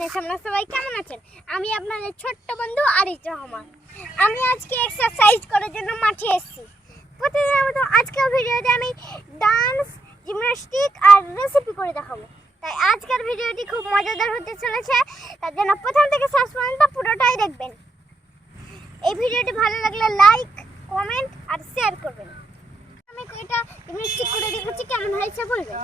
Fitness. আপনারা সবাই কেমন আছেন? আমি আপনাদের ছোট্ট বন্ধু আরিফ রহমান। আমি আজকে এক্সারসাইজ করার জন্য মাঠে এসেছি। প্রতিদিনের মতো আজকের ভিডিওতে আমি ডান্স, জিমন্যাস্টিক আর রেসিপি করে দেখাবো। তাই আজকের ভিডিওটি খুব মজাদার হতে চলেছে। তার জন্য প্রথম থেকে শেষ পর্যন্ত পুরোটাই দেখবেন। এই ভিডিওটি ভালো লাগলে লাইক, কমেন্ট আর শেয়ার করবেন। আমি এটা জিমন্যাস্টিক করে দেখাচ্ছি, কেমন হয়েছে বলবেন।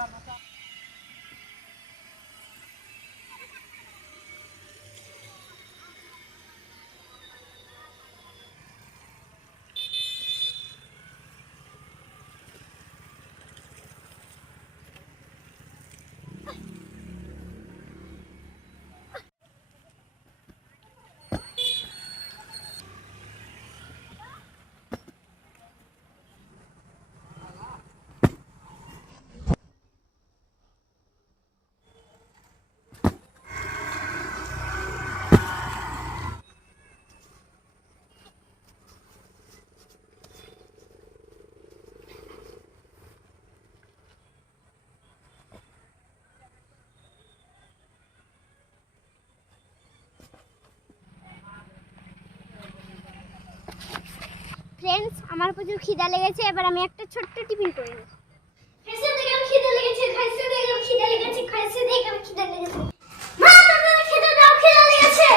ফ্রেন্ডস, আমার প্রচুর খিদা লেগেছে। এবার আমি একটা ছোট্ট টিফিন করে নিই। খাইছে দেখলাম খিদা লেগেছে, খাইছে দেখলাম খিদা লেগেছে, খাইছে দেখলাম খিদা লেগেছে। মা, তোমার খিদা দাও, খিদা লেগেছে।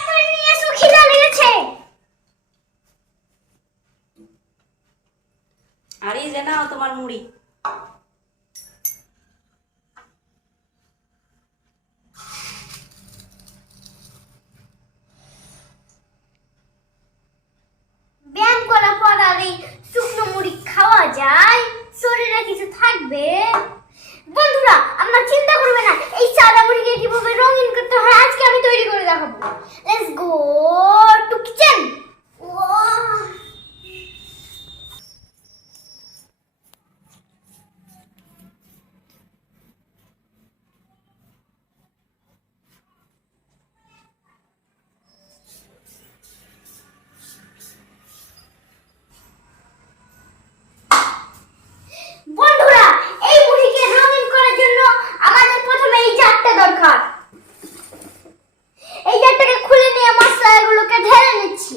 এবার নিয়ে এসো, খিদা লেগেছে। আর এই যে নাও তোমার মুড়ি। ব্যায়াম করার পর আর এই শুকনো মুড়ি খাওয়া যায়? শরীরে কিছু থাকবে? বন্ধুরা, আপনারা চিন্তা করবেন না এই সাদা মুড়িকে কিভাবে রঙিন করতে হয় আজকে আমি তৈরি করে দেখাবো। Let's go to kitchen. বন্ধুরা, এই মুড়িকে রঙিন করার জন্য আমাদের প্রথমে এই জারটা দরকার। এই জারটাকে খুলে নিয়ে মশলাগুলোকে ঢেলে নিচ্ছি।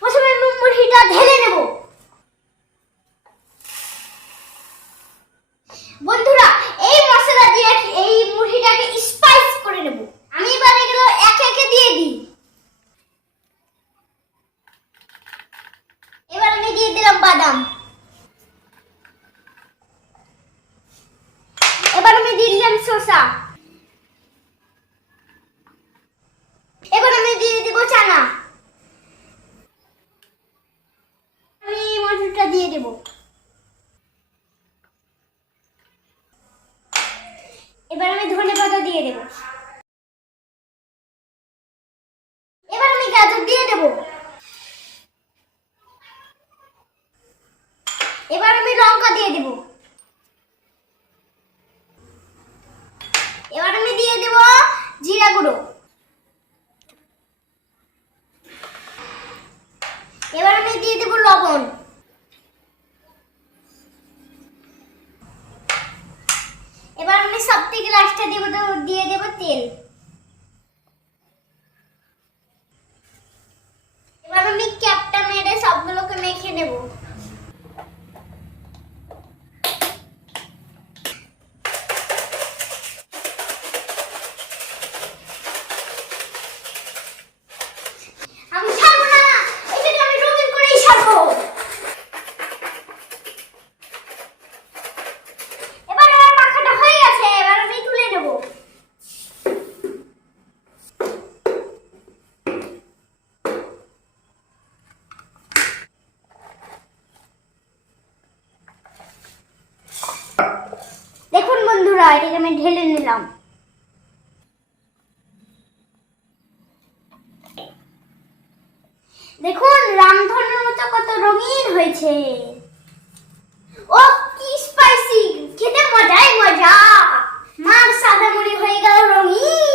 প্রথমে মুড়িটা ঢেলে নেব। বন্ধুরা, এই মশলা দিয়ে এই মুড়িটাকে স্পাইস করে নেব। আমি এবার এগুলো একে একে দিয়ে দিই। এবার আমি দিয়ে দিলাম বাদাম। এবার আমি দিয়ে দিলাম শসা। এবার আমি দিয়ে দেব চানা। আমি মটরটা দিয়ে দেব। এবার আমি ধনেপাতা দিয়ে দেব। এবার আমি গাজর দিয়ে দেব। এবার আমি লঙ্কা দিয়ে দেব। এবার আমি দিয়ে দেব জিরা গুঁড়ো। এবার আমি দিয়ে দেব লবণ। এবার আমি সবথেকে লাস্টে দিয়ে দেব তেল। এবার আমি ক্যাপটা মেরে সবগুলোকে মেখে নেব। দেখুন বন্ধুরা, এটাকে আমি ঢেলে নিলাম। দেখুন রামধনের মতো কত রঙিন হয়েছে। ও কি স্পাইসি, খেতে মজাই মজা। মার সাদা মুড়ি হয়ে গেল রঙিন।